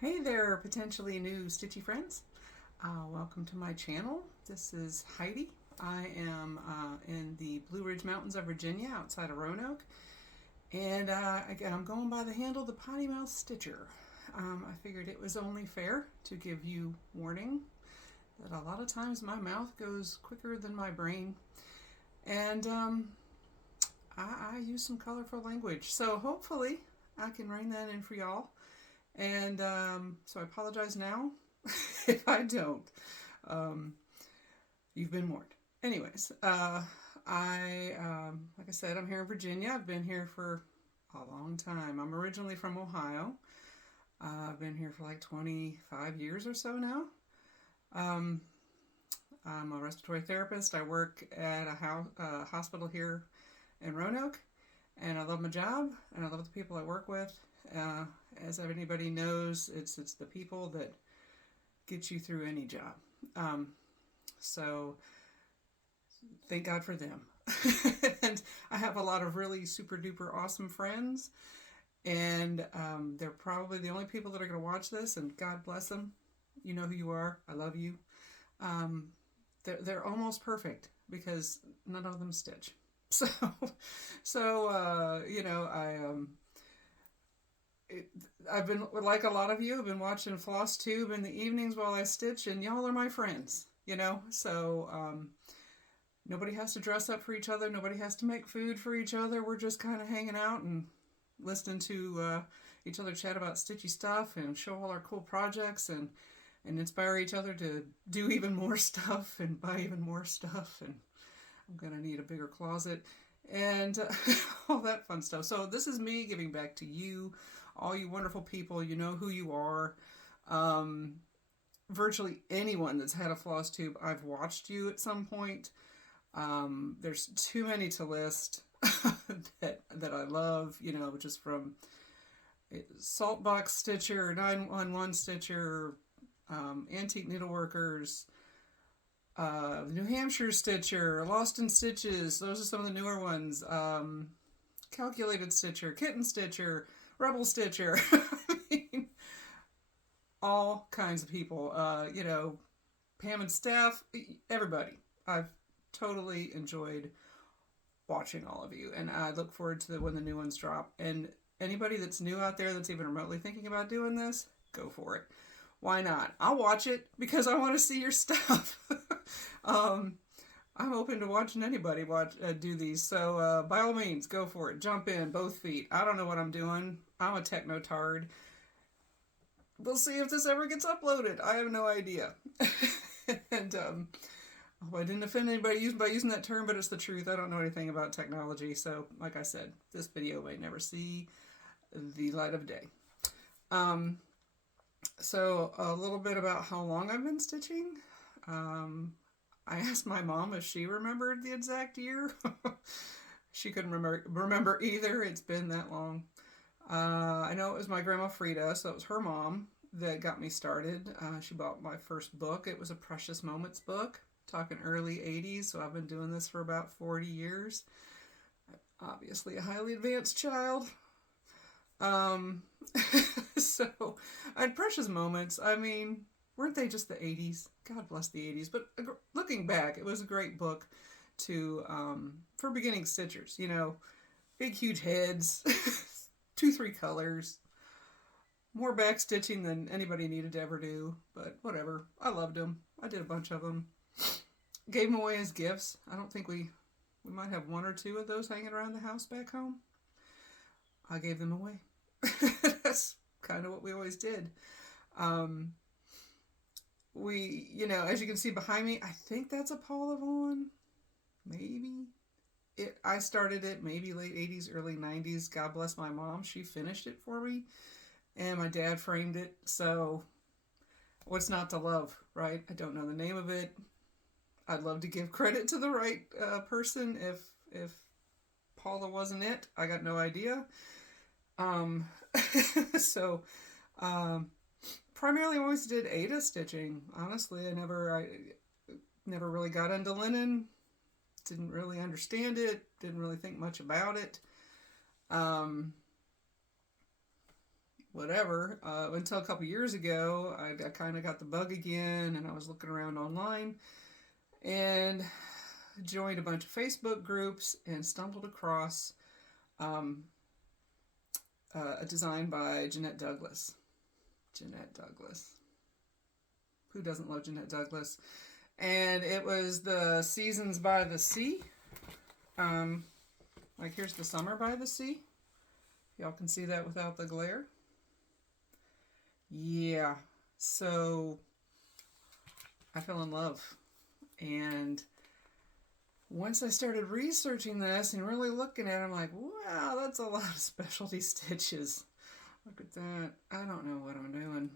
Hey there, potentially new stitchy friends. Welcome to my channel. This is Heidi. I am in the Blue Ridge Mountains of Virginia outside of Roanoke. And again, I'm going by the handle the Potty Mouth Stitcher. I figured it was only fair to give you warning that a lot of times my mouth goes quicker than my brain. And I use some colorful language. So hopefully I can rein that in for y'all. And so I apologize now if I don't. Um, you've been warned. Anyways, like I said, I'm here in Virginia. I've been here for a long time. I'm originally from Ohio. I've been here for like 25 years or so now. Um, I'm a respiratory therapist. I work at a hospital here in Roanoke, and I love my job, and I love the people I work with. Uh, as anybody knows, it's the people that get you through any job. Um, so thank God for them. And I have a lot of really super duper awesome friends, and they're probably the only people that are going to watch this. And God bless them. You know who you are. I love you. Um, they're almost perfect because none of them stitch. So, it, I've been like a lot of you. I've been watching FlossTube in the evenings while I stitch, and y'all are my friends. Nobody has to dress up for each other. Nobody has to make food for each other. We're just kind of hanging out and listening to each other chat about stitchy stuff and show all our cool projects and inspire each other to do even more stuff and buy even more stuff. And I'm gonna need a bigger closet and all that fun stuff. So this is me giving back to you, all you wonderful people. You know who you are. Um, Virtually anyone that's had a floss tube, I've watched you at some point. There's too many to list that I love. Just from Saltbox Stitcher, 911 Stitcher, Antique Needleworkers, New Hampshire Stitcher, Lost in Stitches. Those are some of the newer ones. Calculated Stitcher, Kitten Stitcher, Rebel Stitcher. I mean, all kinds of people. Pam and Steph, everybody. I've totally enjoyed watching all of you, and I look forward to when the new ones drop. And anybody that's new out there that's even remotely thinking about doing this, go for it. Why not? I'll watch it because I want to see your stuff. um, I'm open to watching anybody do these. So by all means, go for it. Jump in, both feet. I don't know what I'm doing. I'm a techno-tard. We'll see if this ever gets uploaded. I have no idea. And I didn't offend anybody by using that term, but it's the truth. I don't know anything about technology. So, like I said, this video may never see the light of day. So a little bit about how long I've been stitching. I asked my mom if she remembered the exact year. She couldn't remember either. It's been that long. I know it was my grandma Frida, so it was her mom that got me started. She bought my first book. It was a Precious Moments book, talking early 80s, so I've been doing this for about 40 years. Obviously a highly advanced child. So, I had Precious Moments. I mean, weren't they just the 80s? God bless the 80s. But looking back, it was a great book for beginning stitchers. Big, huge heads, 2-3 colors, more back stitching than anybody needed to ever do. But whatever. I loved them. I did a bunch of them. Gave them away as gifts. I don't think we might have 1 or 2 of those hanging around the house back home. I gave them away. That's kind of what we always did. As you can see behind me, I think that's a Paula Vaughn. Maybe. I started it maybe late 80s, early 90s. God bless my mom. She finished it for me. And my dad framed it. So, what's not to love, right? I don't know the name of it. I'd love to give credit to the right person. If Paula wasn't it, I got no idea. So, primarily always did Ada stitching. Honestly, I never really got into linen. Didn't really understand it. Didn't really think much about it. whatever, until a couple years ago. I kind of got the bug again, and I was looking around online and joined a bunch of Facebook groups and stumbled across a design by Jeanette Douglas. Jeanette Douglas. Who doesn't love Jeanette Douglas? And it was the Seasons by the Sea. Like here's the Summer by the Sea. Y'all can see that without the glare. Yeah. So I fell in love. And once I started researching this and really looking at it, I'm like, wow, that's a lot of specialty stitches. Look at that. I don't know what I'm doing.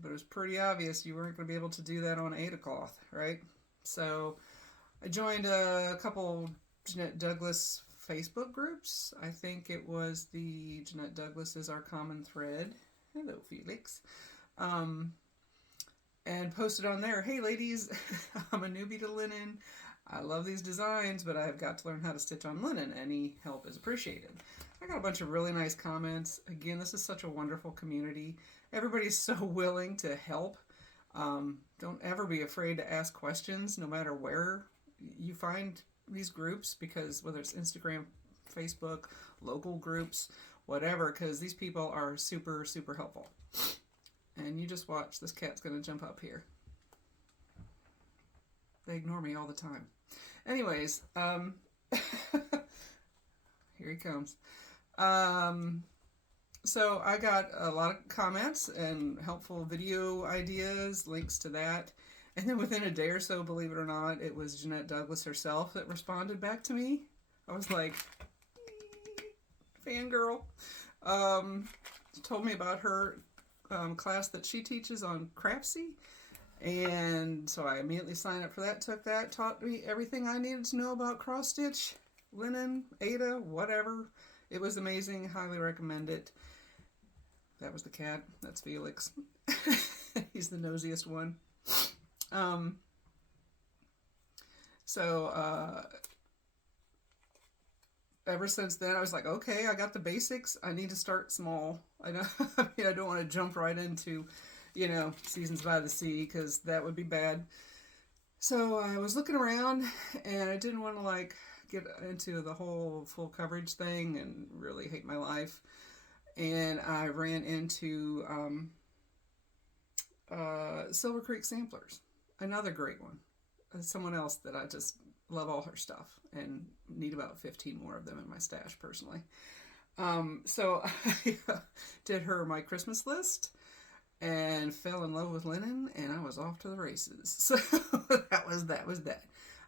But it was pretty obvious you weren't going to be able to do that on Aida cloth, right? So I joined a couple Jeanette Douglas Facebook groups. I think it was the Jeanette Douglas is Our Common Thread. Hello, Felix. And posted on there, hey ladies, I'm a newbie to linen. I love these designs, but I've got to learn how to stitch on linen. Any help is appreciated. I got a bunch of really nice comments. Again, this is such a wonderful community. Everybody's so willing to help. Don't ever be afraid to ask questions, no matter where you find these groups, because whether it's Instagram, Facebook, local groups, whatever, because these people are super, super helpful. And you just watch, this cat's going to jump up here. They ignore me all the time. Anyways, here he comes. So I got a lot of comments and helpful video ideas, links to that. And then within a day or so, believe it or not, it was Jeanette Douglas herself that responded back to me. I was like, fangirl. Told me about her class that she teaches on Craftsy. And so I immediately signed up for that, took that, taught me everything I needed to know about cross stitch, linen, Aida, whatever. It was amazing. Highly recommend it. That was the cat. That's Felix. He's the nosiest one. Ever since then, I was like, okay, I got the basics. I need to start small. I don't want to jump right into, Seasons by the Sea, because that would be bad. So I was looking around, and I didn't want to get into the whole full coverage thing and really hate my life. And I ran into Silver Creek Samplers, another great one. Someone else that I just love all her stuff and need about 15 more of them in my stash personally. So I did my Christmas list and fell in love with linen, and I was off to the races. So that was that.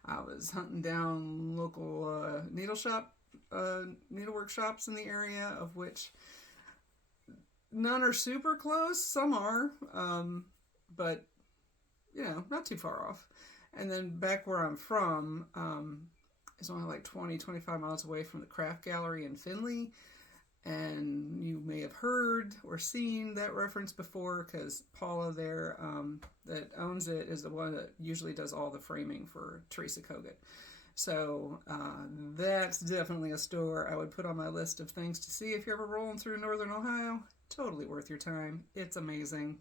I was hunting down local needlework shops in the area, of which none are super close. Some are, but not too far off. And then back where I'm from is only 20-25 miles away from the Craft Gallery in Findlay. And you may have heard or seen that reference before, because Paula there that owns it is the one that usually does all the framing for Teresa Kogut. So that's definitely a store I would put on my list of things to see if you're ever rolling through Northern Ohio. Totally worth your time. It's amazing.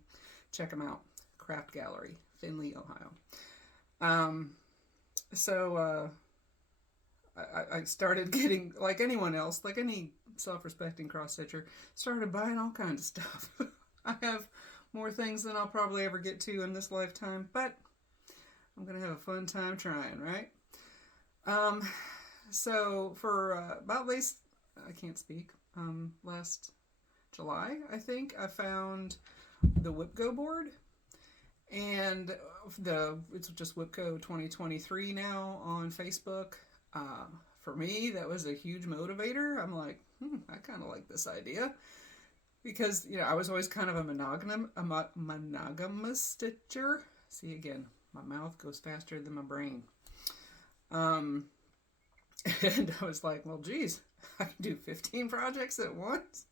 Check them out. Craft Gallery, Findlay, Ohio. I started getting, like anyone else, like any self-respecting cross-stitcher, started buying all kinds of stuff. I have more things than I'll probably ever get to in this lifetime, but I'm going to have a fun time trying, right? So for about last July, I think, I found the WIP Go board. And it's just WIPCO 2023 now on Facebook. For me, that was a huge motivator. I'm like, I kind of like this idea. Because, I was always kind of a monogamous stitcher. See, again, my mouth goes faster than my brain. And I was like, well, geez, I can do 15 projects at once?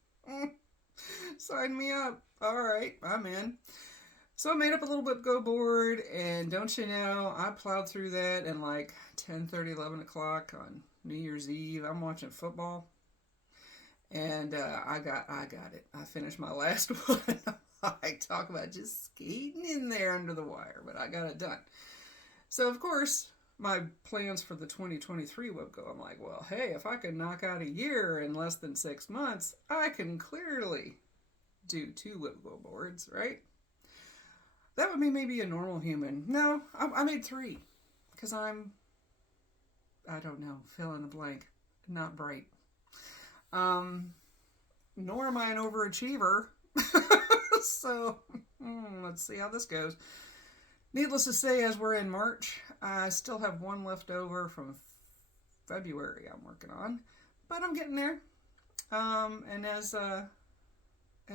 Sign me up. All right, I'm in. So I made up a little WIP Go board, and don't you know, I plowed through that, and 10:30, 11 o'clock on New Year's Eve, I'm watching football. And I got it. I finished my last one. I talk about just skating in there under the wire, but I got it done. So of course, my plans for the 2023 WIP Go, I'm like, well, hey, if I can knock out a year in less than 6 months, I can clearly do 2 WIP Go boards, right? That would be maybe a normal human. No, I made 3 because I don't know, fill in the blank, not bright. Nor am I an overachiever. So, let's see how this goes. Needless to say, as we're in March, I still have one left over from February I'm working on, but I'm getting there. And as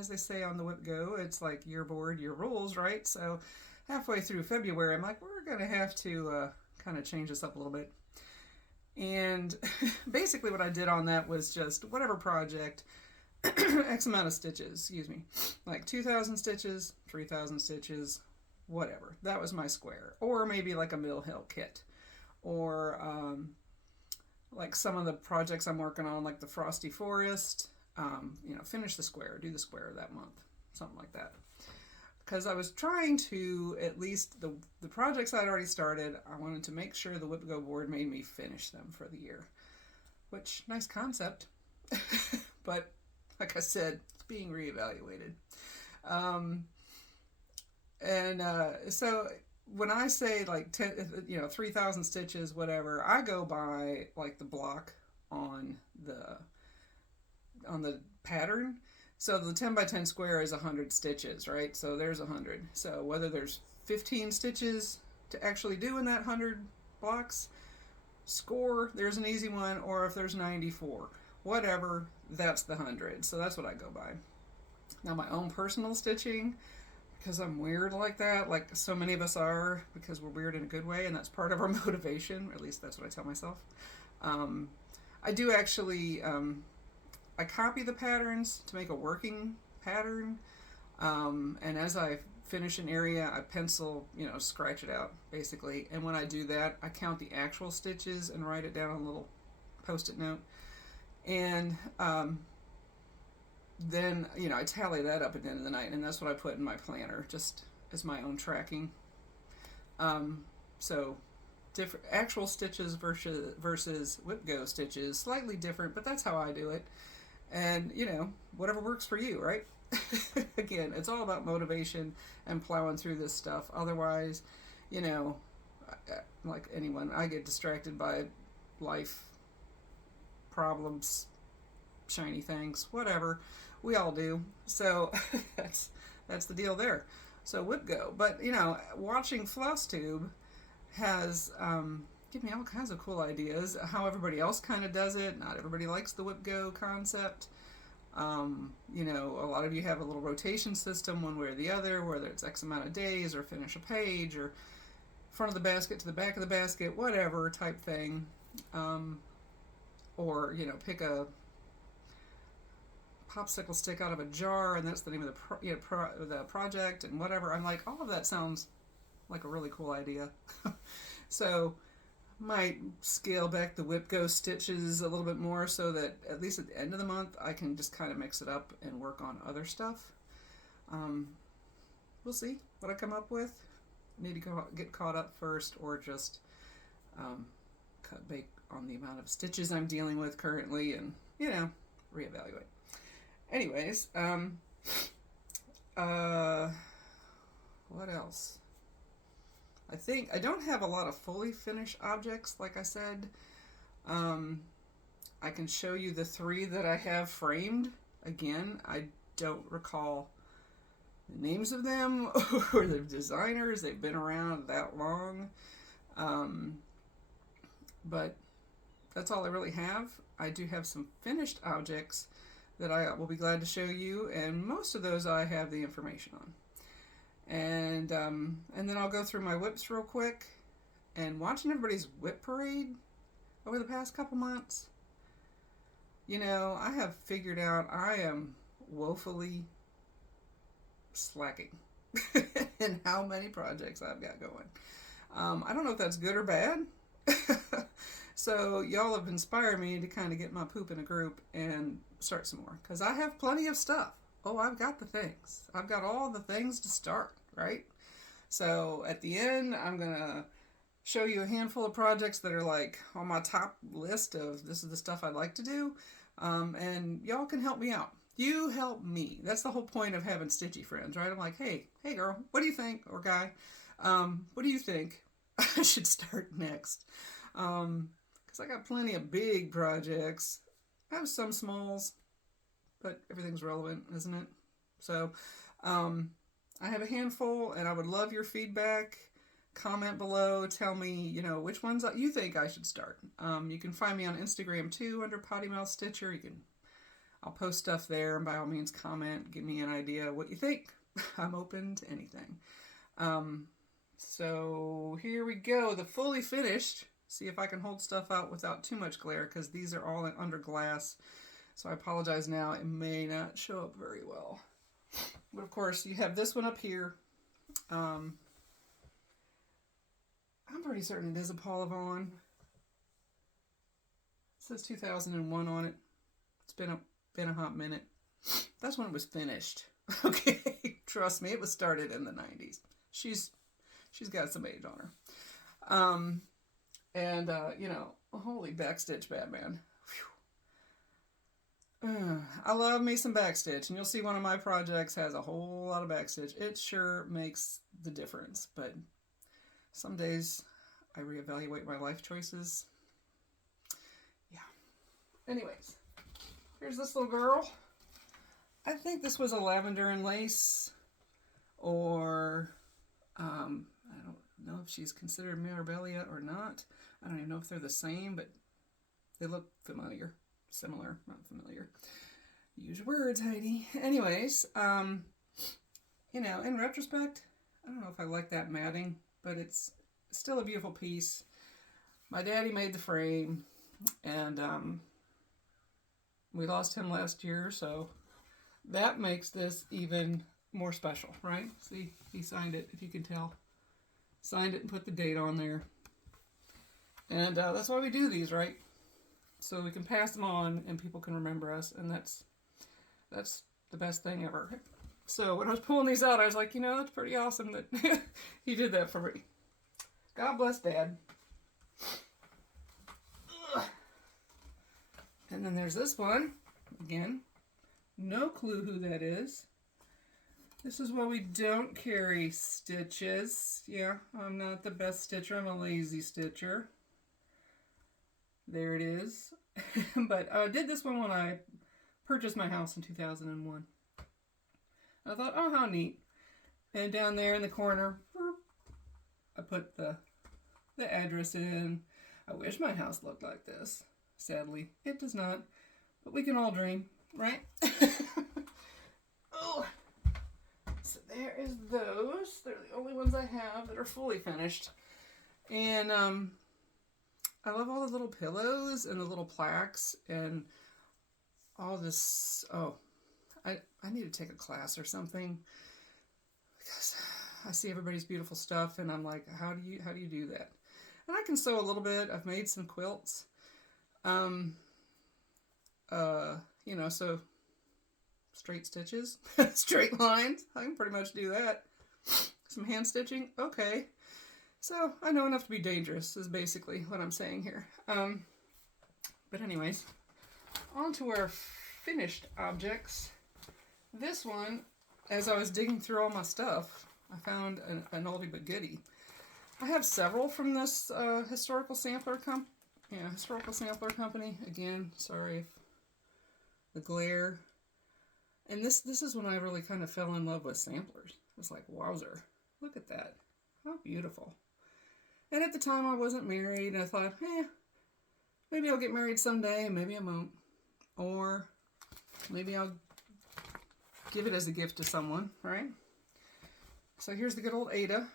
they say on the WIP Go, it's like your board, your rules, right? So halfway through February, I'm like, we're going to have to kind of change this up a little bit. And basically what I did on that was just whatever project, X amount of stitches, like 2,000 stitches, 3,000 stitches, whatever. That was my square. Or maybe like a Mill Hill kit. Or like some of the projects I'm working on, like the Frosty Forest, finish the square, do the square that month, something like that. Because I was trying to, at least the projects I'd already started, I wanted to make sure the WIP Go board made me finish them for the year. Which, nice concept. But, like I said, it's being reevaluated. So when I say like 3,000 stitches, whatever, I go by like the block on the pattern. So the 10 by 10 square is 100 stitches, right? So there's 100. So whether there's 15 stitches to actually do in that 100 blocks, score, there's an easy one, or if there's 94, whatever, that's the 100. So that's what I go by. Now my own personal stitching, because I'm weird like that, like so many of us are, because we're weird in a good way, and that's part of our motivation, or at least that's what I tell myself. I do actually... I copy the patterns to make a working pattern, and as I finish an area, I pencil, scratch it out, basically. And when I do that, I count the actual stitches and write it down on a little Post-it note. And then, I tally that up at the end of the night, and that's what I put in my planner, just as my own tracking. So different actual stitches versus WIP Go stitches, slightly different, but that's how I do it. And, whatever works for you, right? Again, it's all about motivation and plowing through this stuff. Otherwise, like anyone, I get distracted by life, problems, shiny things, whatever. We all do. So that's the deal there. So WIP Go. But, watching FlossTube has... give me all kinds of cool ideas, how everybody else kind of does it. Not everybody likes the WIP Go concept. A lot of you have a little rotation system one way or the other, whether it's X amount of days or finish a page or front of the basket to the back of the basket, whatever type thing. Or, pick a popsicle stick out of a jar and that's the name of the project and whatever. I'm like, all of that sounds like a really cool idea. So... might scale back the WIP Go stitches a little bit more so that at least at the end of the month I can just kind of mix it up and work on other stuff. We'll see what I come up with. Need to get caught up first, or just cut back on the amount of stitches I'm dealing with currently and, reevaluate. Anyways, what else? I think I don't have a lot of fully finished objects, like I said. I can show you the 3 that I have framed. Again, I don't recall the names of them or the designers. They've been around that long. But that's all I really have. I do have some finished objects that I will be glad to show you, and most of those I have the information on. And then I'll go through my WIPs real quick. And watching everybody's WIP parade over the past couple months, I have figured out I am woefully slacking in how many projects I've got going. I don't know if that's good or bad. So y'all have inspired me to kind of get my poop in a group and start some more. Because I have plenty of stuff. Oh, I've got the things. I've got all the things to start, right? So at the end, I'm going to show you a handful of projects that are like on my top list of this is the stuff I'd like to do. And y'all can help me out. You help me. That's the whole point of having stitchy friends, right? I'm like, hey girl, what do you think? Or guy, what do you think I should start next? Because I got plenty of big projects. I have some smalls, but everything's relevant, isn't it? So I have a handful, and I would love your feedback. Comment below, tell me, which ones you think I should start. You can find me on Instagram too under Potty Mouth Stitcher. I'll post stuff there, and by all means comment, give me an idea of what you think. I'm open to anything. So here we go, the fully finished. See if I can hold stuff out without too much glare, because these are all under glass. So I apologize now, it may not show up very well. But of course, you have this one up here. I'm pretty certain it is a Paul Yvonne. It says 2001 on it. It's been a hot minute. That's when it was finished. Okay, trust me, it was started in the 90s. She's got some age on her. Holy backstitch Batman. I love me some backstitch, and you'll see one of my projects has a whole lot of backstitch. It sure makes the difference, but some days I reevaluate my life choices. Yeah. Anyways, here's this little girl. I think this was a lavender and lace, or I don't know if she's considered Mirabella or not. I don't even know if they're the same, but they look familiar. Similar, not familiar. Use your words, Heidi. Anyways, in retrospect, I don't know if I like that matting, but it's still a beautiful piece. My daddy made the frame, and we lost him last year, so that makes this even more special, right? See, he signed it, if you can tell. Signed it and put the date on there. And that's why we do these, right? So we can pass them on and people can remember us, and that's the best thing ever. So when I was pulling these out, I was like, that's pretty awesome that he did that for me. God bless Dad. Ugh. And then there's this one. Again, no clue who that is. This is why we don't carry stitches. Yeah, I'm not the best stitcher. I'm a lazy stitcher. There it is. But I did this one when I purchased my house in 2001. I thought, oh, how neat. And down there in the corner, I put the address in. I wish my house looked like this. Sadly, it does not. But we can all dream, right? Oh. So there is those. They're the only ones I have that are fully finished. And I love all the little pillows and the little plaques and all this. Oh, I need to take a class or something, because I see everybody's beautiful stuff and I'm like, how do you do that? And I can sew a little bit. I've made some quilts. So straight stitches, straight lines. I can pretty much do that. Some hand stitching. Okay. So I know enough to be dangerous is basically what I'm saying here. But anyways, on to our finished objects. This one, as I was digging through all my stuff, I found an oldie but goodie. I have several from this historical sampler company. Again, sorry if the glare. And this is when I really kind of fell in love with samplers. I was like, wowzer, look at that. How beautiful. And at the time I wasn't married, and I thought, maybe I'll get married someday, and maybe I won't. Or maybe I'll give it as a gift to someone, right? So here's the good old Ada.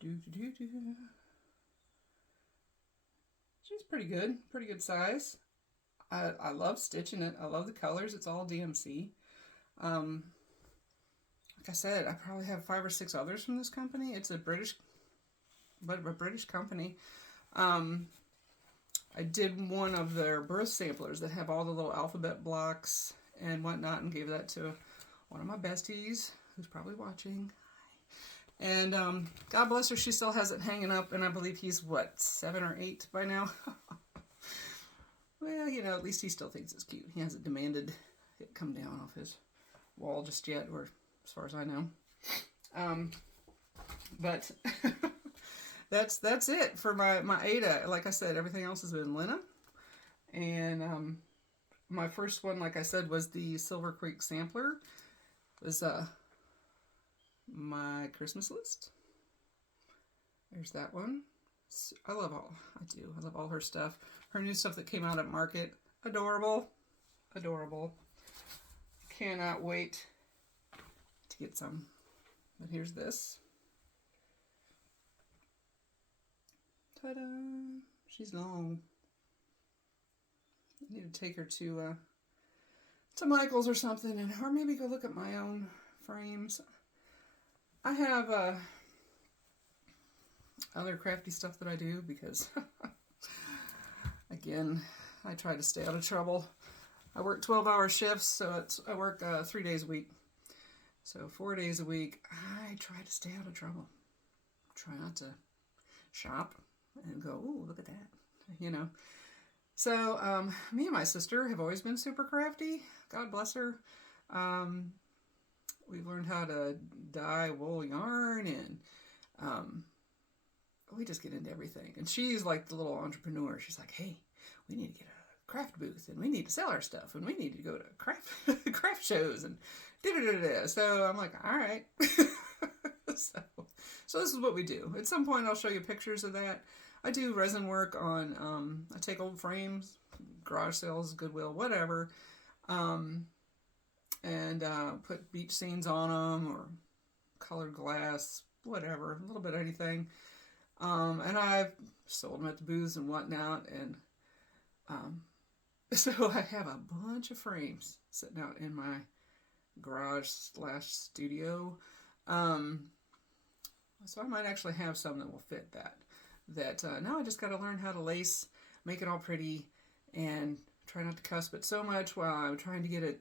She's pretty good size. I love stitching it. I love the colors. It's all DMC. Like I said, I probably have 5 or 6 others from this company. It's a British company. I did one of their birth samplers that have all the little alphabet blocks and whatnot, and gave that to one of my besties who's probably watching. And God bless her, she still has it hanging up, and I believe he's, what, 7 or 8 by now? Well, you know, at least he still thinks it's cute. He hasn't demanded it come down off his wall just yet, or as far as I know. But that's it for my Ada. Like I said, everything else has been Lena. And my first one, like I said, was the Silver Creek sampler. It was my Christmas list. There's that one. I love all her stuff. Her new stuff that came out at Market. Adorable. Adorable. Cannot wait to get some. But here's this. Ta-da! She's long. I need to take her to Michael's or something, or maybe go look at my own frames. I have other crafty stuff that I do because, again, I try to stay out of trouble. I work 12-hour shifts, so I work 3 days a week. So 4 days a week, I try to stay out of trouble. Try not to shop and go, ooh, look at that, you know. So me and my sister have always been super crafty. God bless her. We've learned how to dye wool yarn, and we just get into everything. And she's like the little entrepreneur. She's like, hey, we need to get a craft booth, and we need to sell our stuff, and we need to go to craft shows, and da-da-da-da. So I'm like, all right. So this is what we do. At some point, I'll show you pictures of that. I do resin work on, I take old frames, garage sales, Goodwill, whatever, and put beach scenes on them, or colored glass, whatever, a little bit of anything. And I've sold them at the booths and whatnot, and so I have a bunch of frames sitting out in my garage / studio. So I might actually have some that will fit that. Now I just got to learn how to lace, make it all pretty, and try not to cuss but so much while I'm trying to get it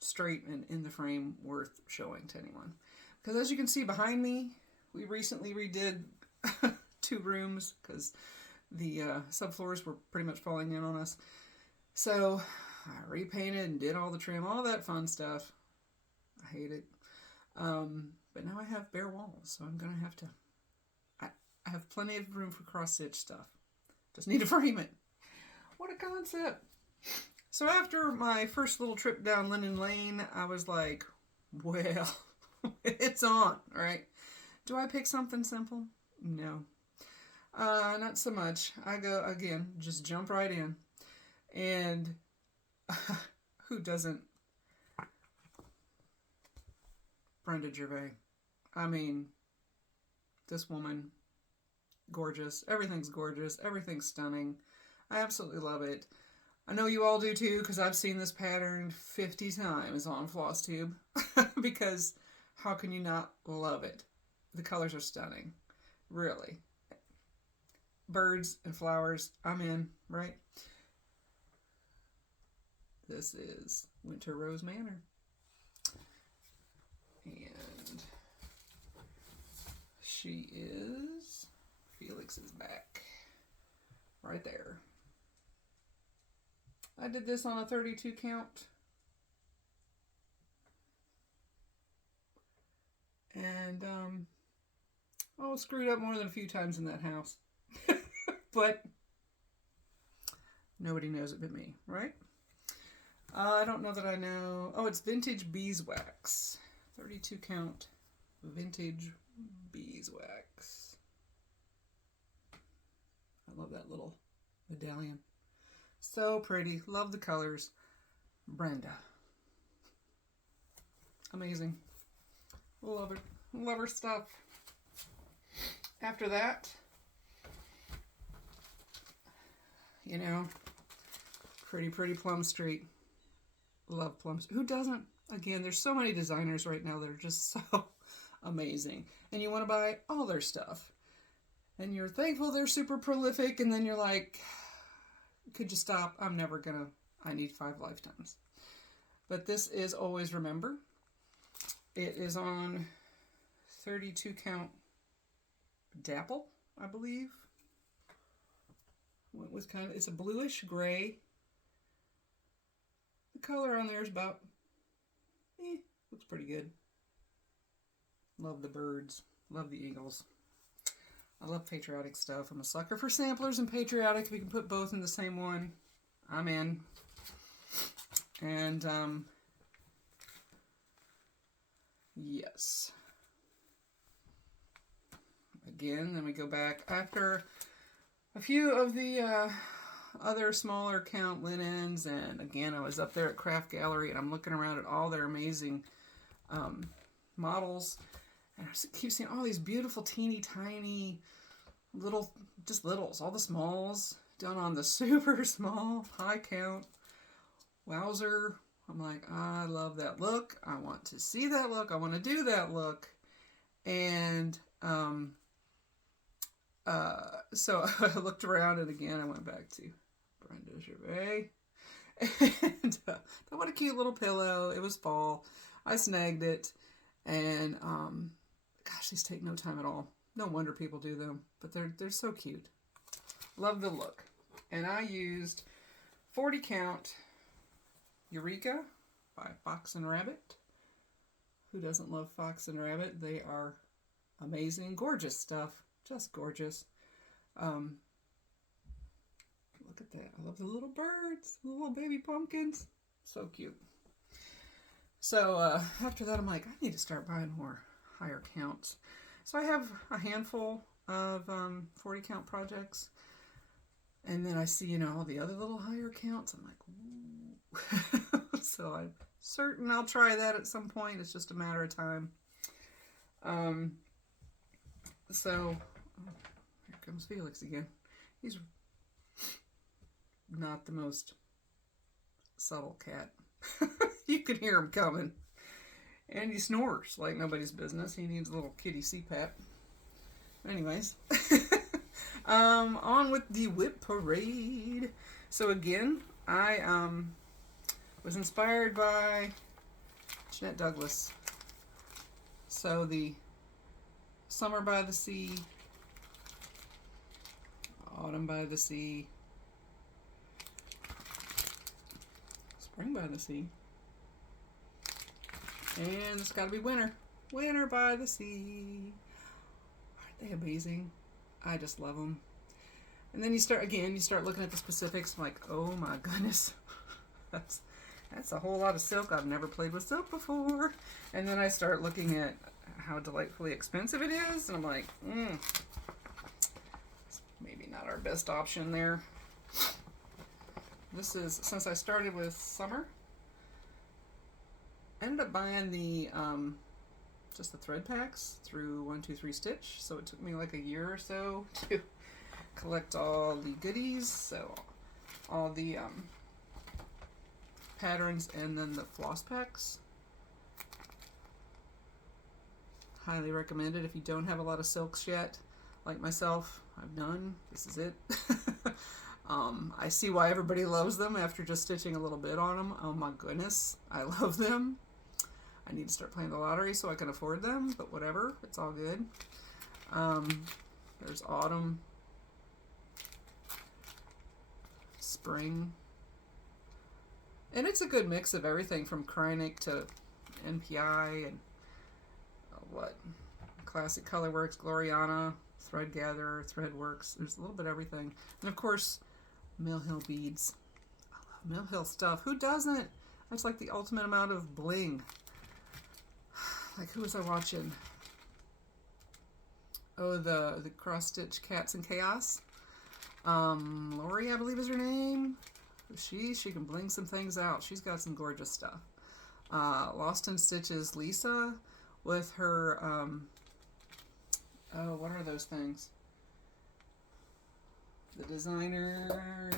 straight and in the frame worth showing to anyone. Because as you can see behind me, we recently redid 2 rooms because the subfloors were pretty much falling in on us. So I repainted and did all the trim, all that fun stuff. I hate it. But now I have bare walls, so I'm going to have to... I have plenty of room for cross-stitch stuff. Just need to frame it. What a concept. So after my first little trip down Linen Lane, I was like, well, it's on, right? Do I pick something simple? No. Not so much. I go, again, just jump right in. And who doesn't? Brenda Gervais. I mean, this woman, gorgeous. Everything's gorgeous. Everything's stunning. I absolutely love it. I know you all do too, because I've seen this pattern 50 times on FlossTube. Because how can you not love it? The colors are stunning. Really. Birds and flowers, I'm in, right? This is Winter Rose Manor. And she is, Felix is back. Right there. I did this on a 32 count. And, screwed up more than a few times in that house. But nobody knows it but me, right? I don't know that I know. Oh, it's vintage beeswax. 32 count vintage beeswax. I love that little medallion. So pretty. Love the colors. Brenda. Amazing. Love it. Love her stuff. After that, you know, pretty Plum Street. Love Plum Street. Who doesn't? Again, there's so many designers right now that are just so amazing. And you want to buy all their stuff. And you're thankful they're super prolific, and then you're like, could you stop? I'm never gonna, I need 5 lifetimes. But this is Always Remember. It is on 32 count dapple, I believe. Went with kind of, it's a bluish gray. The color on there is about, looks pretty good. Love the birds. Love the eagles. I love patriotic stuff. I'm a sucker for samplers and patriotic. If we can put both in the same one, I'm in. And, yes. Again, then we go back after a few of the other smaller count linens, and again, I was up there at Craft Gallery, and I'm looking around at all their amazing models, and I keep seeing all these beautiful, teeny tiny, little, just littles, all the smalls, done on the super small, high count. Wowzer. I'm like, I love that look. I want to see that look. I want to do that look. And so I looked around, and again, I went back to Brenda Gervais. And what a cute little pillow. It was fall. I snagged it. And gosh, these take no time at all. No wonder people do them. But they're so cute. Love the look. And I used 40 count Eureka by Fox and Rabbit. Who doesn't love Fox and Rabbit? They are amazing, gorgeous stuff. Just gorgeous. Look at that. I love the little birds, the little baby pumpkins. So cute. So after that, I'm like, I need to start buying more higher counts. So I have a handful of 40 count projects. And then I see, all the other little higher counts. I'm like, ooh. So I'm certain I'll try that at some point. It's just a matter of time. So here comes Felix again. He's not the most subtle cat. You can hear him coming. And he snores like nobody's business. He needs a little kitty CPAP. Anyways. On with the WIP parade. So again, I was inspired by Jeanette Douglas. So the Summer by the Sea, Autumn by the Sea, Spring by the Sea, and it's got to be Winter. Winter by the Sea. Aren't they amazing? I just love them. And then you start looking at the specifics. I'm like, oh my goodness, that's a whole lot of silk. I've never played with silk before. And then I start looking at how delightfully expensive it is, and I'm like, it's maybe not our best option there. This is, since I started with Summer, I ended up buying the just the thread packs through 1, 2, 3 Stitch, so it took me like a year or so to collect all the goodies, so all the patterns, and then the floss packs. Highly recommended if you don't have a lot of silks yet, like myself. I've none. This is it. I see why everybody loves them after just stitching a little bit on them. Oh my goodness, I love them. I need to start playing the lottery so I can afford them, but whatever, it's all good. There's Autumn, Spring, and it's a good mix of everything from Kreinik to NPI and Classic Colorworks, Gloriana, Thread Gatherer, Threadworks. There's a little bit of everything. And of course, Mill Hill beads. I love Mill Hill stuff. Who doesn't? That's like the ultimate amount of bling. Like, who was I watching? Oh, the cross-stitch Cats in Chaos. Lori, I believe is her name. She can bling some things out. She's got some gorgeous stuff. Lost in Stitches Lisa with her, oh, what are those things? The designer,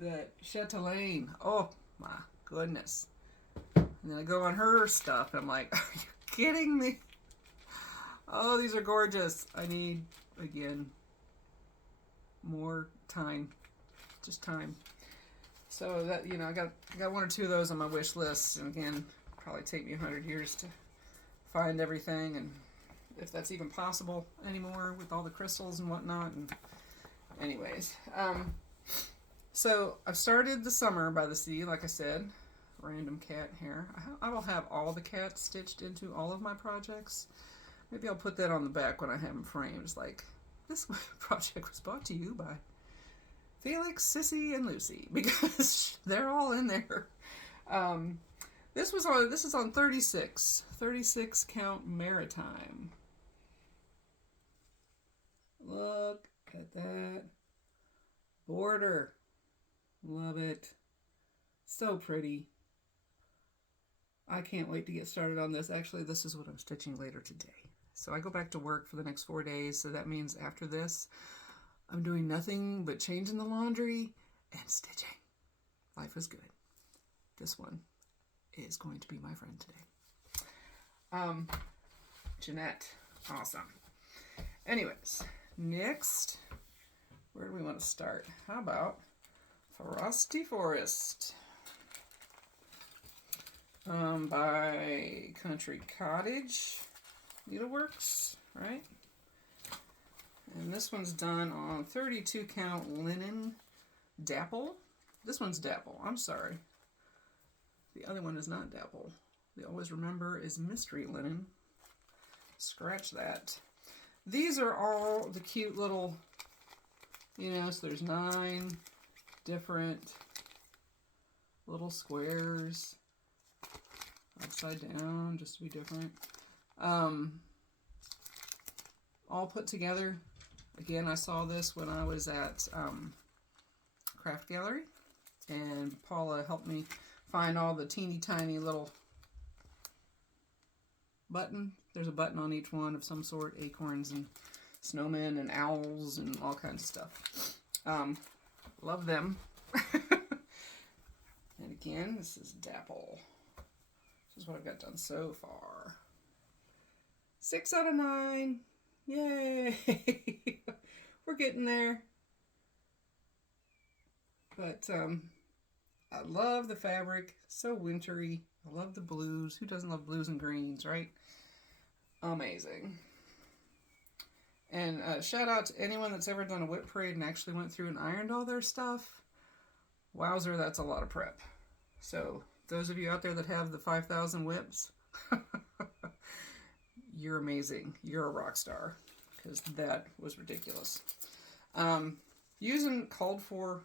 that Chatelaine. Oh my goodness. And then I go on her stuff and I'm like, are you kidding me? Oh, these are gorgeous. I need, again, more time. Just time. So that, you know, I got one or two of those on my wish list, and again, probably take me 100 years to find everything, and if that's even possible anymore with all the crystals and whatnot. And anyways, so I've started the Summer by the Sea, like I said. Random cat hair. I will have all the cats stitched into all of my projects. Maybe I'll put that on the back when I have them framed. It's like, this project was brought to you by Felix, Sissy, and Lucy, because they're all in there. This is on 36 count Maritime. Look at that border. Love it. So pretty. I can't wait to get started on this. Actually, this is what I'm stitching later today. So I go back to work for the next 4 days, so that means after this, I'm doing nothing but changing the laundry and stitching. Life is good. This one is going to be my friend today. Jeanette. Awesome. Anyways, next, where do we want to start? How about Frosty Forest? By Country Cottage Needleworks, right? And this one's done on 32 count linen dapple. This one's dapple, I'm sorry. The other one is not dapple. The Always Remember is mystery linen. Scratch that. These are all the cute little, you know, so there's 9 different little squares. Upside down, just to be different. All put together. Again, I saw this when I was at Craft Gallery, and Paula helped me find all the teeny tiny little button. There's a button on each one of some sort, acorns and snowmen and owls and all kinds of stuff. Love them. And again, this is dapple. This is what I've got done so far. 6 out of 9. Yay! We're getting there. But I love the fabric. So wintry. I love the blues. Who doesn't love blues and greens, right? Amazing. And shout out to anyone that's ever done a WIP parade and actually went through and ironed all their stuff. Wowzer, that's a lot of prep. So those of you out there that have the 5,000 WIPs, you're amazing. You're a rock star, because that was ridiculous. Using called for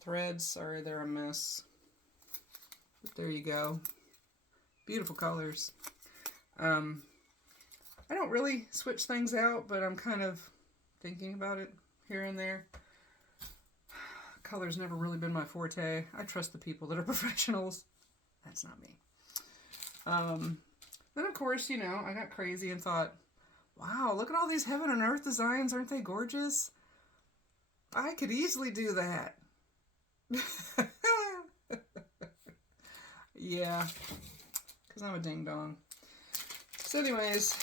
threads. Sorry, they're a mess. But there you go. Beautiful colors. I don't really switch things out, but I'm kind of thinking about it here and there. Color's never really been my forte. I trust the people that are professionals. That's not me. Then of course, you know, I got crazy and thought, wow, look at all these heaven and earth designs. Aren't they gorgeous? I could easily do that. Yeah, because I'm a ding dong. So anyways,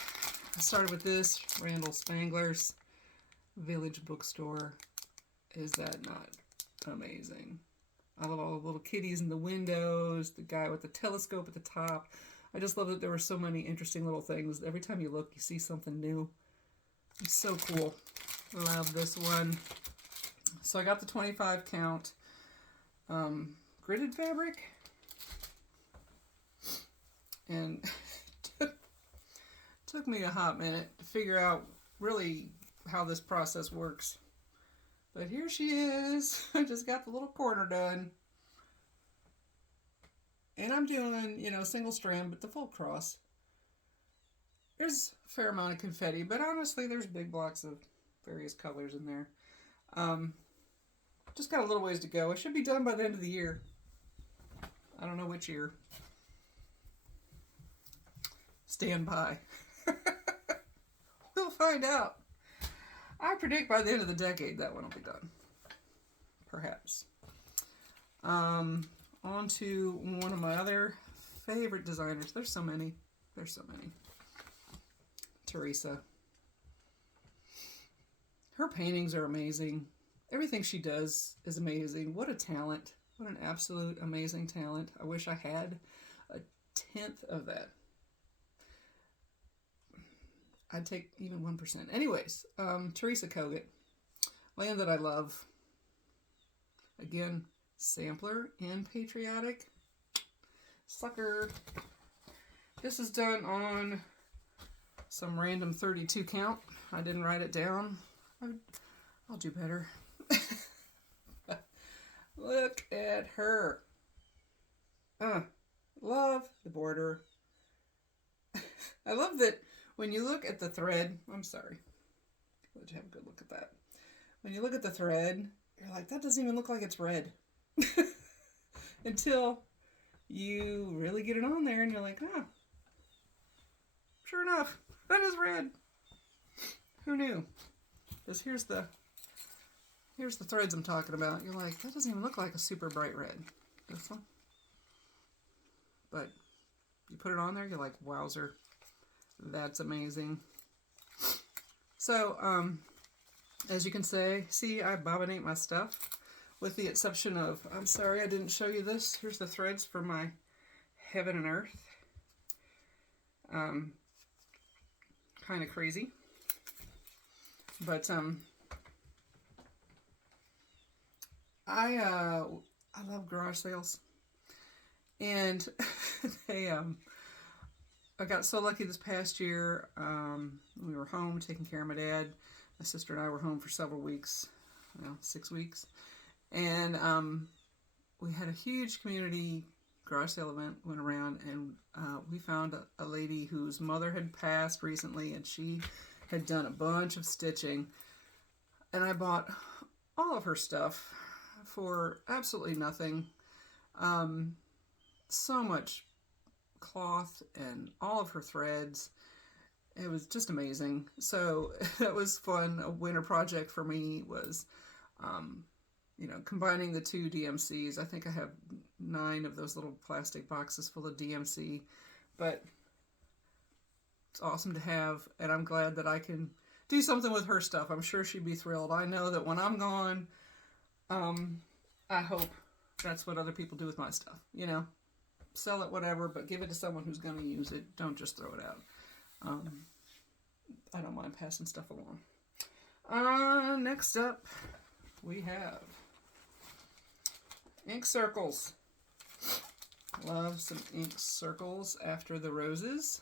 I started with this, Randall Spangler's Village Bookstore. Is that not amazing? I love all the little kitties in the windows, the guy with the telescope at the top. I just love that there were so many interesting little things. Every time you look, you see something new. It's so cool. Love this one. So I got the 25 count gridded fabric. And took me a hot minute to figure out really how this process works. But here she is. I just got the little corner done. And I'm doing, you know, single strand, but the full cross. There's a fair amount of confetti, but honestly, there's big blocks of various colors in there. Just got a little ways to go. I should be done by the end of the year. I don't know which year. Stand by. We'll find out. I predict by the end of the decade that one will be done. Perhaps. On to one of my other favorite designers. There's so many. There's so many. Teresa. Her paintings are amazing. Everything she does is amazing. What a talent. What an absolute amazing talent. I wish I had a tenth of that. I'd take even 1%. Anyways, Teresa Kogut, Land That I Love. Again, sampler and patriotic. Sucker. This is done on some random 32 count. I didn't write it down. I'll do better. Look at her. Love the border. I love that when you look at the thread. I'm sorry. Let you have a good look at that. When you look at the thread, you're like, that doesn't even look like it's red. Until you really get it on there and you're like, sure enough, that is red. Who knew? Because here's the threads I'm talking about. You're like, that doesn't even look like a super bright red. This one. But you put it on there, you're like, wowzer. That's amazing. So, as you can see, I bobbinate my stuff. With the exception of, I'm sorry I didn't show you this. Here's the threads for my Heaven and Earth. Kind of crazy. But, I love garage sales. And I got so lucky this past year. We were home taking care of my dad. My sister and I were home for several weeks, 6 weeks. And we had a huge community garage sale event, went around, and we found a lady whose mother had passed recently, and she had done a bunch of stitching. And I bought all of her stuff for absolutely nothing. So much cloth and all of her threads. It was just amazing. So that was fun. A winter project for me was, combining the two DMCs. I think I have 9 of those little plastic boxes full of DMC, but it's awesome to have, and I'm glad that I can do something with her stuff. I'm sure she'd be thrilled. I know that when I'm gone, I hope that's what other people do with my stuff, Sell it, whatever, but give it to someone who's going to use it. Don't just throw it out. I don't mind passing stuff along. Next up, we have ink circles. Love some ink circles after the roses.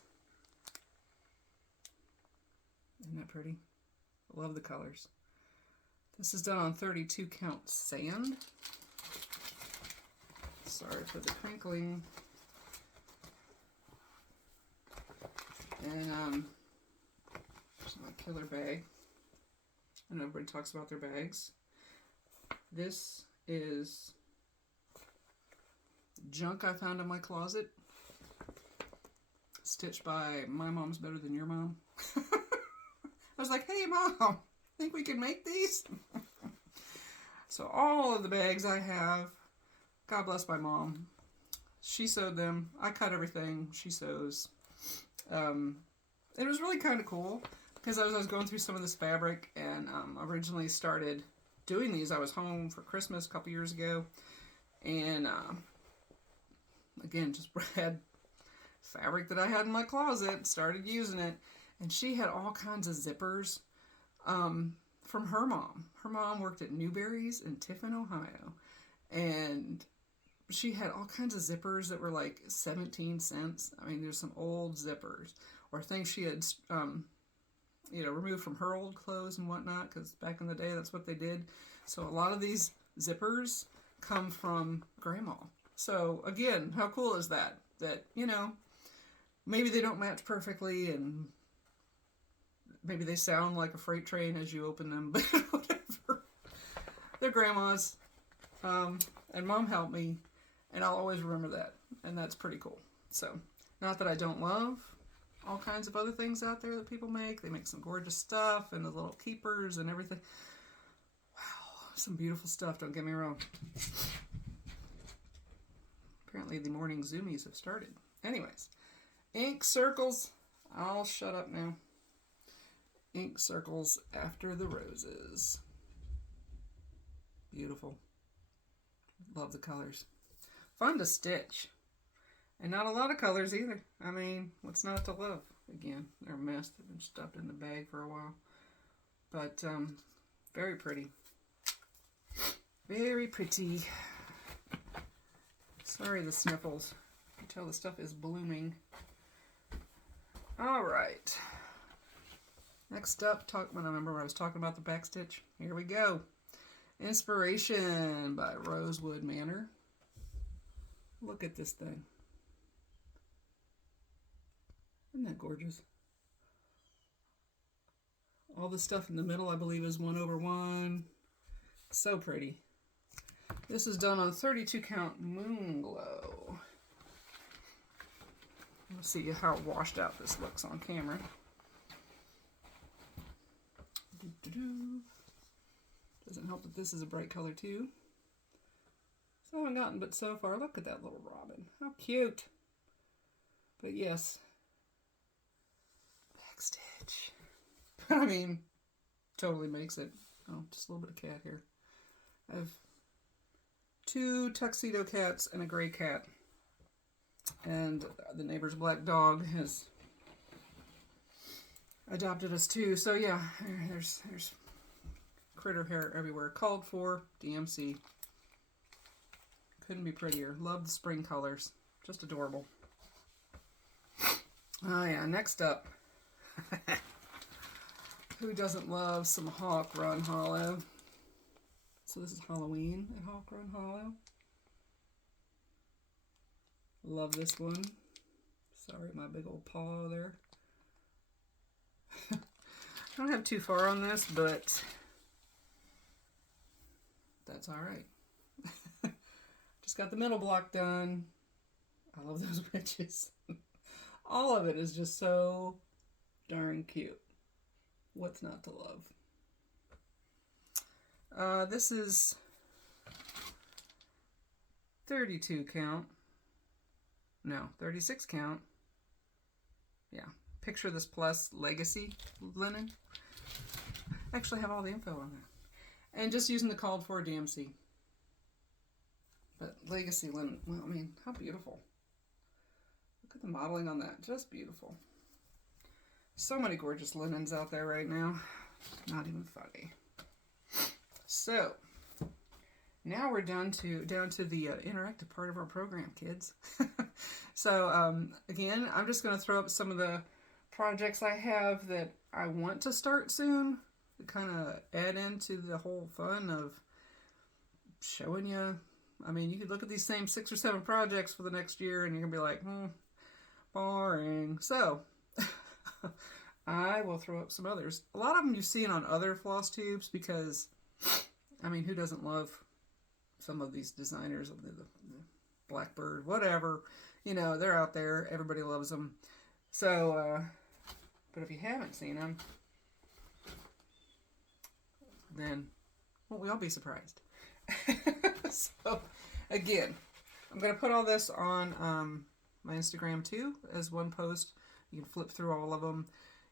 Isn't that pretty? Love the colors. This is done on 32 count sand. Sorry for the crinkling. And there's my killer bag. I know everybody talks about their bags. This is junk I found in my closet. Stitched by My Mom's Better Than Your Mom. I was like, hey Mom, think we can make these? So all of the bags I have, God bless my mom. She sewed them. I cut everything. She sews. It was really kind of cool because as I was going through some of this fabric and originally started doing these, I was home for Christmas a couple years ago, and again, just had fabric that I had in my closet, started using it, and she had all kinds of zippers from her mom. Her mom worked at Newberry's in Tiffin, Ohio, and she had all kinds of zippers that were like 17 cents. I mean, there's some old zippers or things she had, removed from her old clothes and whatnot, because back in the day, that's what they did. So a lot of these zippers come from Grandma. So again, how cool is that? That, maybe they don't match perfectly and maybe they sound like a freight train as you open them, but whatever. They're Grandma's. And Mom helped me, and I'll always remember that. And that's pretty cool. So, not that I don't love all kinds of other things out there that people make. They make some gorgeous stuff and the little keepers and everything. Wow, some beautiful stuff, don't get me wrong. Apparently the morning zoomies have started. Anyways, ink circles. I'll shut up now. ink circles after the roses. Beautiful. Love the colors. Fun to stitch. And not a lot of colors either. I mean, what's not to love? Again, they're a mess. They've been stuffed in the bag for a while. But, very pretty. Very pretty. Sorry, the sniffles. You can tell the stuff is blooming. All right. Next up, I remember when I was talking about the back stitch. Here we go. Inspiration by Rosewood Manor. Look at this thing. Isn't that gorgeous? All the stuff in the middle, I believe, is 1/1. So pretty. This is done on 32 count Moon Glow. Let's see how washed out this looks on camera. Doesn't help that this is a bright color too. So I haven't gotten but so far. Look at that little robin. How cute. But yes. Backstitch. I mean, totally makes it. Oh, just a little bit of cat hair. I have 2 tuxedo cats and a gray cat. And the neighbor's black dog has adopted us too. So yeah, there's critter hair everywhere. Called for, DMC. Couldn't be prettier. Love the spring colors. Just adorable. Oh yeah, next up. Who doesn't love some Hawk Run Hollow? So this is Halloween at Hawk Run Hollow. Love this one. Sorry, my big old paw there. I don't have too far on this, but that's all right. Just got the middle block done. I love those witches. All of it is just so darn cute. What's not to love? This is 32 count. No, 36 count. Yeah. Picture This Plus Legacy linen. Actually have all the info on that. And just using the called for DMC. But Legacy linen, well, I mean, how beautiful. Look at the modeling on that. Just beautiful. So many gorgeous linens out there right now. Not even funny. So, now we're down to the interactive part of our program, kids. So, again, I'm just going to throw up some of the projects I have that I want to start soon. To kind of add into the whole fun of showing you. I mean, you could look at these same 6 or 7 projects for the next year and you're going to be like, boring. So, I will throw up some others. A lot of them you've seen on other FlossTubes because, I mean, who doesn't love some of these designers of the Blackbird, whatever. You know, they're out there. Everybody loves them. So, but if you haven't seen them, then won't we all be surprised? So, again, I'm going to put all this on my Instagram too as one post. You can flip through all of them.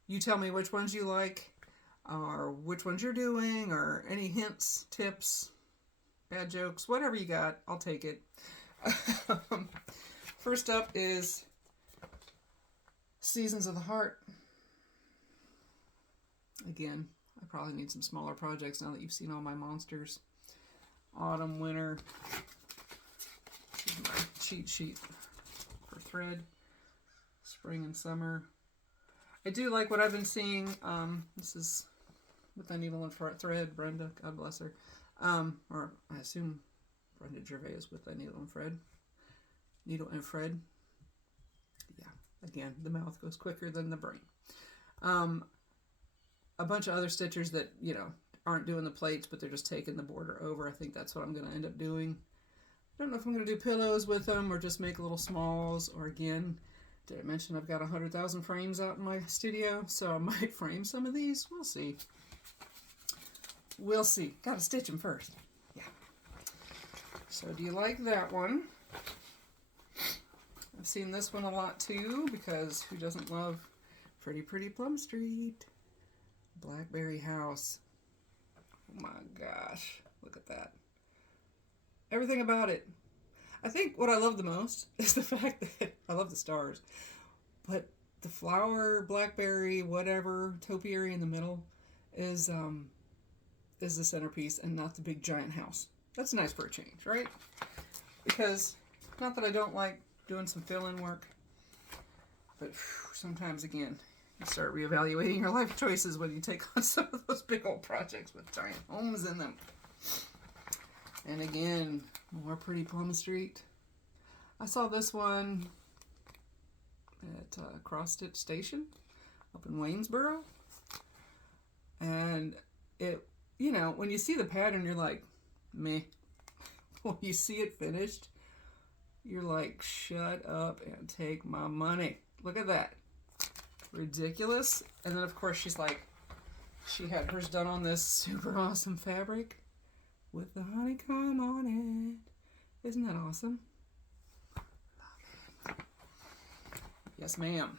You tell me which ones you like, or which ones you're doing, or any hints, tips, bad jokes, whatever you got, I'll take it. First up is Seasons of the Heart. Again, I probably need some smaller projects now that you've seen all my monsters. Autumn, winter. This is my cheat sheet for thread. Spring and summer. I do like what I've been seeing. This is With the Needle and Thread, Brenda, God bless her. Or I assume Brenda Gervais is With the Needle and Thread. Needle and Thread. Yeah, again, the mouth goes quicker than the brain. A bunch of other stitchers that, you know, aren't doing the plates, but they're just taking the border over. I think that's what I'm going to end up doing. I don't know if I'm going to do pillows with them or just make little smalls, or again, did I mention I've got 100,000 frames out in my studio, so I might frame some of these. We'll see. We'll see. Got to stitch them first. Yeah. So do you like that one? I've seen this one a lot too, because who doesn't love Pretty Pretty Plum Street? Blackberry house. Oh my gosh, look at that. Everything about it. I think what I love the most is the fact that I love the stars, but the flower, blackberry, whatever, topiary in the middle is the centerpiece and not the big giant house. That's nice for a change, right? Because, not that I don't like doing some fill-in work, but sometimes, again, you start reevaluating your life choices when you take on some of those big old projects with giant homes in them. And again, more pretty Plum Street. I saw this one at Cross Stitch Station up in Waynesboro. And it, you know, when you see the pattern, you're like, meh. When you see it finished, you're like, shut up and take my money. Look at that. Ridiculous. And then, of course, she's like, she had hers done on this super awesome fabric with the honeycomb on it. Isn't that awesome? Yes, ma'am.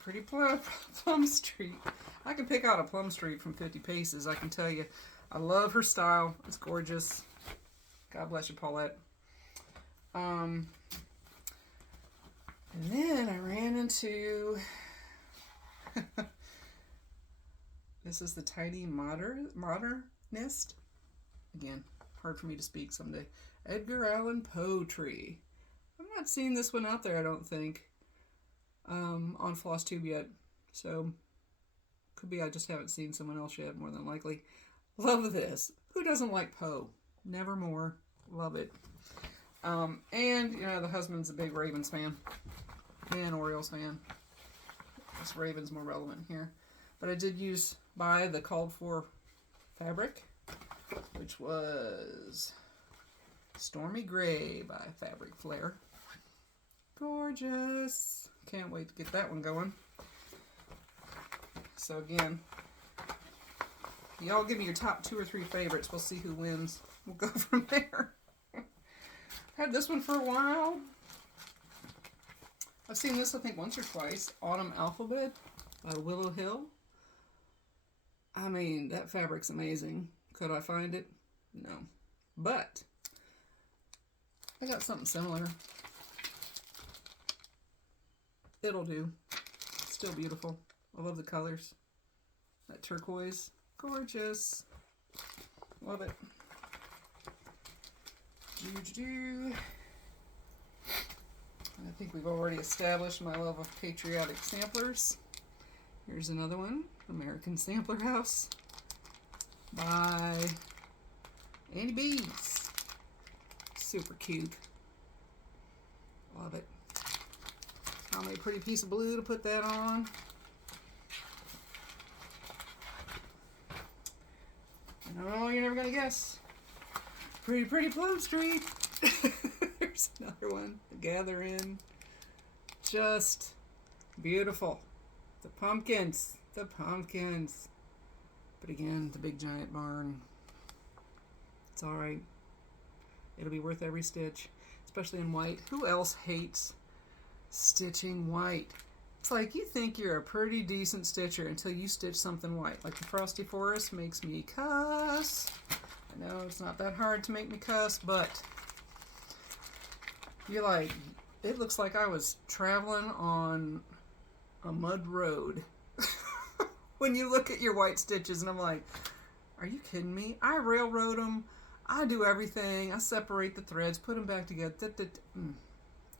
Pretty Plum Street. I can pick out a Plum Street from 50 Paces, I can tell you. I love her style. It's gorgeous. God bless you, Paulette. And then I ran into... This is the Tiny Modernist. Again, hard for me to speak someday. Edgar Allan Poe tree. I'm not seeing this one out there, I don't think, on FlossTube yet. So, could be I just haven't seen someone else yet, more than likely. Love this. Who doesn't like Poe? Nevermore. Love it. And, you know, the husband's a big Ravens fan. And Orioles fan. This Ravens more relevant here. But I did buy the called for fabric, which was Stormy Gray by Fabric Flair. Gorgeous. Can't wait to get that one going. So again, y'all give me your top 2 or 3 favorites. We'll see who wins. We'll go from there. Had this one for a while. I've seen this, I think, once or twice. Autumn Alphabet by Willow Hill. I mean, that fabric's amazing. Could I find it? No. But I got something similar. It'll do. Still beautiful. I love the colors. That turquoise. Gorgeous. Love it. I think we've already established my love of patriotic samplers. Here's another one. American Sampler House by Annie Bees. Super cute. Love it. Found me a pretty piece of blue to put that on. No, you're never gonna guess. Pretty Plum Street. There's another one. The Gather In. Just beautiful. The pumpkins. The pumpkins. But again, the big giant barn. It's alright. It'll be worth every stitch. Especially in white. Who else hates stitching white? It's like you think you're a pretty decent stitcher until you stitch something white. Like the Frosty Forest makes me cuss. I know it's not that hard to make me cuss, but you're like, it looks like I was traveling on a mud road. When you look at your white stitches, and I'm like, are you kidding me? I railroad them. I do everything. I separate the threads, put them back together.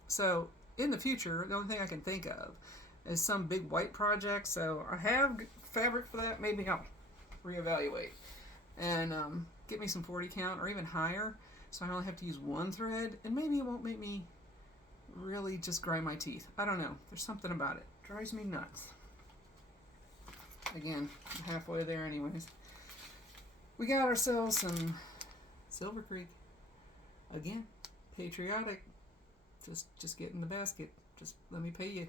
So in the future, the only thing I can think of is some big white project. So I have fabric for that. Maybe I'll reevaluate and get me some 40 count or even higher, so I only have to use one thread, and maybe it won't make me really just grind my teeth. I don't know. There's something about it. Drives me nuts. Again, I'm halfway there anyways. We got ourselves some Silver Creek. Again, patriotic. Just get in the basket. Just let me pay you.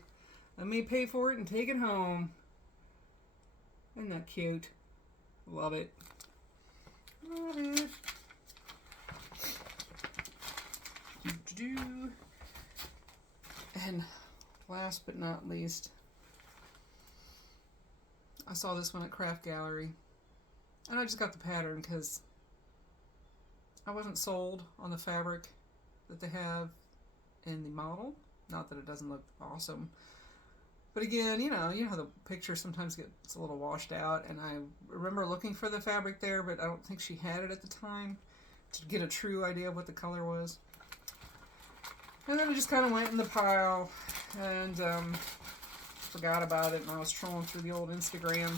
Let me pay for it and take it home. Isn't that cute? Love it. Love it. And last but not least, I saw this one at Craft Gallery, and I just got the pattern because I wasn't sold on the fabric that they have in the model. Not that it doesn't look awesome, but again, you know how the picture sometimes gets a little washed out, and I remember looking for the fabric there, but I don't think she had it at the time to get a true idea of what the color was. And then it just kind of went in the pile, and forgot about it, and I was trolling through the old Instagram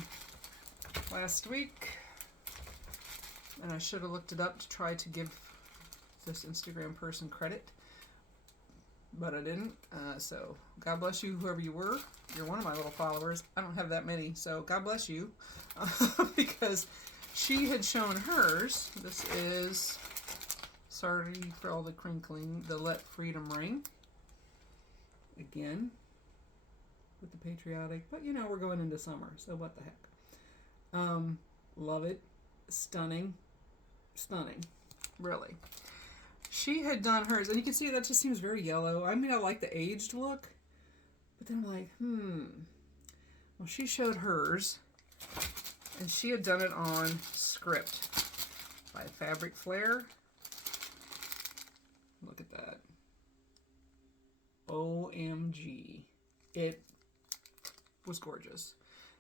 last week, and I should have looked it up to try to give this Instagram person credit, but I didn't. So God bless you, whoever you were. You're one of my little followers. I don't have that many, so God bless you. Because she had shown hers. This is, sorry for all the crinkling, the Let Freedom Ring. Again, with the patriotic, but you know, we're going into summer, so what the heck. Love it. Stunning. Stunning. Really. She had done hers, and you can see that just seems very yellow. I mean, I like the aged look, but then I'm like, Well, she showed hers, and she had done it on Script by Fabric Flair. Look at that. OMG. It was gorgeous.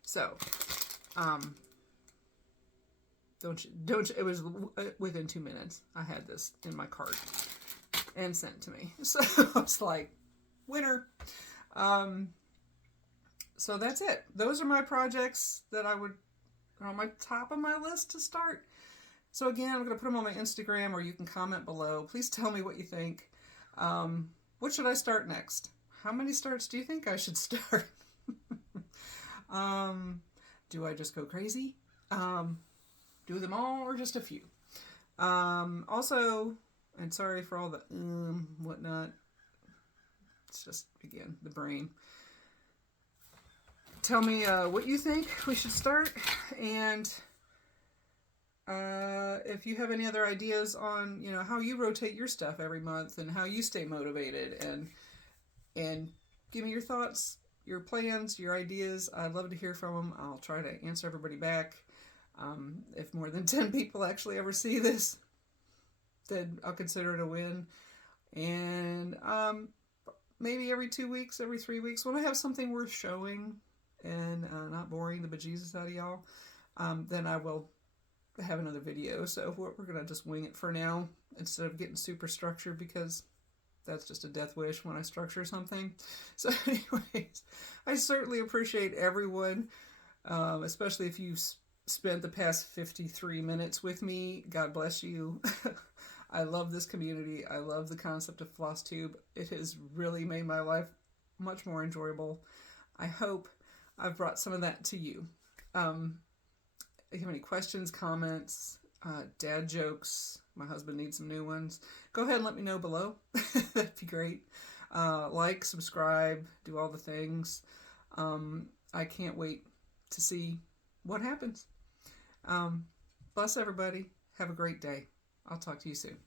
So, it was within 2 minutes. I had this in my cart and sent to me. So I was like, winner. So that's it. Those are my projects that are on my top of my list to start. So again, I'm going to put them on my Instagram, or you can comment below. Please tell me what you think. What should I start next? How many starts do you think I should start? Do I just go crazy? Do them all, or just a few? Also, and sorry for all the whatnot. It's just, again, the brain. Tell me what you think we should start, and if you have any other ideas on, how you rotate your stuff every month and how you stay motivated, and give me your thoughts, your plans, your ideas. I'd love to hear from them. I'll try to answer everybody back. If more than 10 people actually ever see this, then I'll consider it a win. And maybe every 2 weeks, every 3 weeks, when I have something worth showing and not boring the bejesus out of y'all, then I will have another video. So we're going to just wing it for now instead of getting super structured, because that's just a death wish when I structure something. So anyways, I certainly appreciate everyone, especially if you spent the past 53 minutes with me. God bless you. I love this community. I love the concept of FlossTube. It has really made my life much more enjoyable. I hope I've brought some of that to you. If you have any questions, comments, dad jokes, my husband needs some new ones, go ahead and let me know below. That'd be great. Like, subscribe, do all the things. I can't wait to see what happens. Bless everybody. Have a great day. I'll talk to you soon.